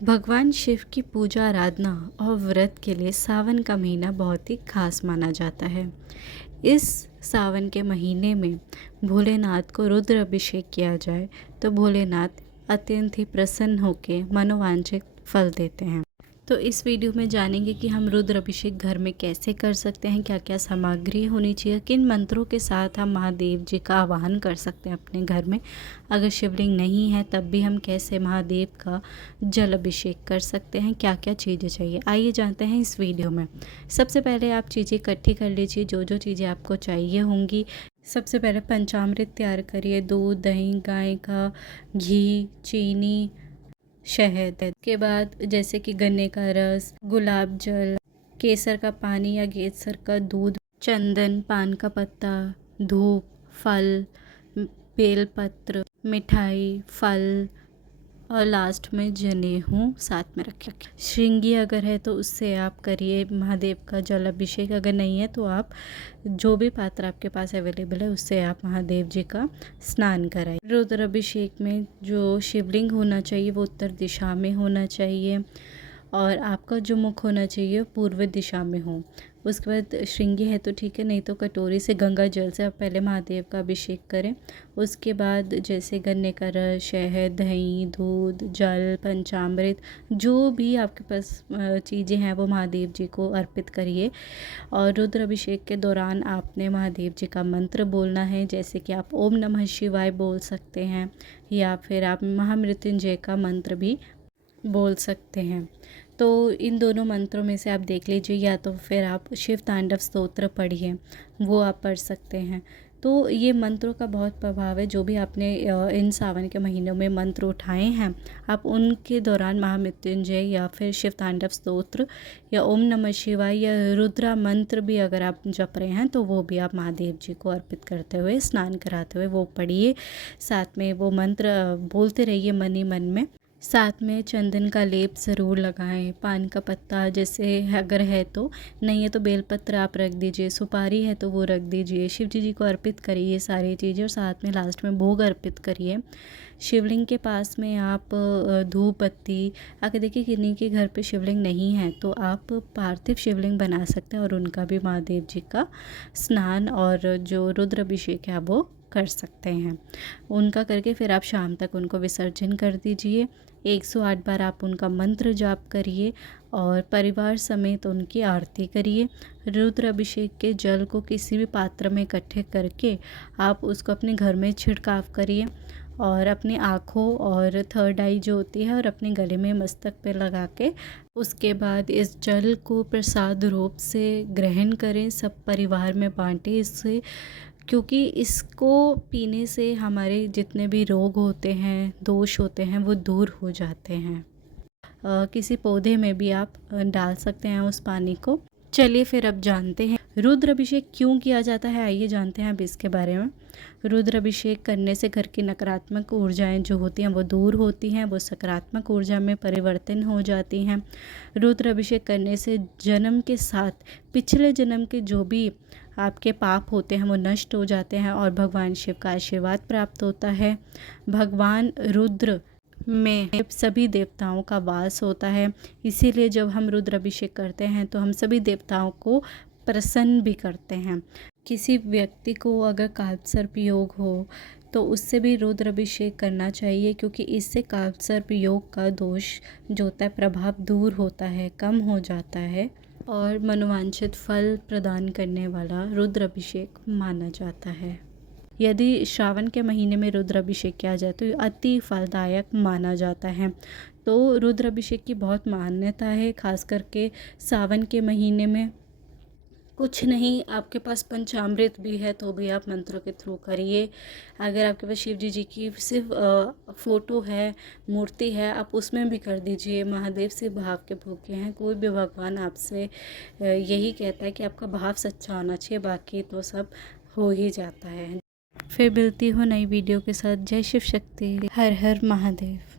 भगवान शिव की पूजा आराधना और व्रत के लिए सावन का महीना बहुत ही खास माना जाता है। इस सावन के महीने में भोलेनाथ को रुद्र अभिषेक किया जाए तो भोलेनाथ अत्यंत ही प्रसन्न होकर मनोवांछित फल देते हैं। तो इस वीडियो में जानेंगे कि हम रुद्र अभिषेक घर में कैसे कर सकते हैं, क्या क्या सामग्री होनी चाहिए, किन मंत्रों के साथ हम महादेव जी का आवाहन कर सकते हैं अपने घर में। अगर शिवलिंग नहीं है तब भी हम कैसे महादेव का जल अभिषेक कर सकते हैं, क्या क्या चीज़ें चाहिए, आइए जानते हैं इस वीडियो में। सबसे पहले आप चीज़ें इकट्ठी कर लीजिए, जो जो चीज़ें आपको चाहिए होंगी। सबसे पहले पंचामृत तैयार करिए, दूध, दही, गाय का घी, चीनी, शहद के बाद जैसे कि गन्ने का रस, गुलाब जल, केसर का पानी या केसर का दूध, चंदन, पान का पत्ता, धूप, फल, बेलपत्र, मिठाई, फल और लास्ट में जनेऊ साथ में रखें। श्रृंगी अगर है तो उससे आप करिए महादेव का जल अभिषेक, अगर नहीं है तो आप जो भी पात्र आपके पास अवेलेबल है उससे आप महादेव जी का स्नान कराइए। रुद्र अभिषेक में जो शिवलिंग होना चाहिए वो उत्तर दिशा में होना चाहिए और आपका जो मुख होना चाहिए पूर्व दिशा में हो। उसके बाद श्रृंगी है तो ठीक है, नहीं तो कटोरी से गंगा जल से आप पहले महादेव का अभिषेक करें। उसके बाद जैसे गन्ने का रस, शहद, दही, दूध, जल, पंचामृत, जो भी आपके पास चीज़ें हैं वो महादेव जी को अर्पित करिए। और रुद्र अभिषेक के दौरान आपने महादेव जी का मंत्र बोलना है, जैसे कि आप ओम नमः शिवाय बोल सकते हैं या फिर आप महामृत्युंजय का मंत्र भी बोल सकते हैं। तो इन दोनों मंत्रों में से आप देख लीजिए, या तो फिर आप शिव तांडव स्तोत्र पढ़िए, वो आप पढ़ सकते हैं। तो ये मंत्रों का बहुत प्रभाव है। जो भी आपने इन सावन के महीनों में मंत्र उठाए हैं, आप उनके दौरान महामृत्युंजय या फिर शिव तांडव स्तोत्र या ओम नमः शिवाय या रुद्रा मंत्र भी अगर आप जप रहे हैं तो वो भी आप महादेव जी को अर्पित करते हुए, स्नान कराते हुए वो पढ़िए। साथ में वो मंत्र बोलते रहिए मन ही मन में। साथ में चंदन का लेप ज़रूर लगाएं, पान का पत्ता जैसे अगर है तो, नहीं है तो बेलपत्र आप रख दीजिए, सुपारी है तो वो रख दीजिए, शिव जी को अर्पित करिए सारी चीज़ें और साथ में लास्ट में भोग अर्पित करिए। शिवलिंग के पास में आप धूप बत्ती, अगर देखिए किन्हीं के घर पे शिवलिंग नहीं है तो आप पार्थिव शिवलिंग बना सकते हैं और उनका भी महादेव जी का स्नान और जो रुद्र अभिषेक है वो कर सकते हैं। उनका करके फिर आप शाम तक उनको विसर्जन कर दीजिए। 108 बार आप उनका मंत्र जाप करिए और परिवार समेत उनकी आरती करिए। रुद्र अभिषेक के जल को किसी भी पात्र में इकट्ठे करके आप उसको अपने घर में छिड़काव करिए और अपनी आँखों और थर्ड आई जो होती है और अपने गले में, मस्तक पे लगा के उसके बाद इस जल को प्रसाद रूप से ग्रहण करें, सब परिवार में बांटें इससे, क्योंकि इसको पीने से हमारे जितने भी रोग होते हैं, दोष होते हैं, वो दूर हो जाते हैं। किसी पौधे में भी आप डाल सकते हैं उस पानी को। चलिए फिर अब जानते हैं रुद्र अभिषेक क्यों किया जाता है, आइए जानते हैं अब इसके बारे में। रुद्र अभिषेक करने से घर की नकारात्मक ऊर्जाएं जो होती हैं वो दूर होती हैं, वो सकारात्मक ऊर्जा में परिवर्तन हो जाती हैं। रुद्र अभिषेक करने से जन्म के साथ पिछले जन्म के जो भी आपके पाप होते हैं वो नष्ट हो जाते हैं और भगवान शिव का आशीर्वाद प्राप्त होता है। भगवान रुद्र में सभी देवताओं का वास होता है, इसीलिए जब हम रुद्र अभिषेक करते हैं तो हम सभी देवताओं को प्रसन्न भी करते हैं। किसी व्यक्ति को अगर कालसर्प योग हो तो उससे भी रुद्र अभिषेक करना चाहिए, क्योंकि इससे कालसर्प योग का दोष जो होता है प्रभाव दूर होता है, कम हो जाता है और मनोवांछित फल प्रदान करने वाला रुद्र अभिषेक माना जाता है। यदि श्रावण के महीने में रुद्र अभिषेक किया जाए तो अति फलदायक माना जाता है। तो रुद्र अभिषेक की बहुत मान्यता है, खास करके सावन के महीने में। कुछ नहीं, आपके पास पंचामृत भी है तो भी आप मंत्रों के थ्रू करिए। अगर आपके पास शिव जी की सिर्फ फ़ोटो है, मूर्ति है, आप उसमें भी कर दीजिए। महादेव से भाव के भूखे हैं, कोई भी भगवान आपसे यही कहता है कि आपका भाव सच्चा होना चाहिए, बाकी तो सब हो ही जाता है। फिर मिलती हूँ नई वीडियो के साथ। जय शिव शक्ति, हर हर महादेव।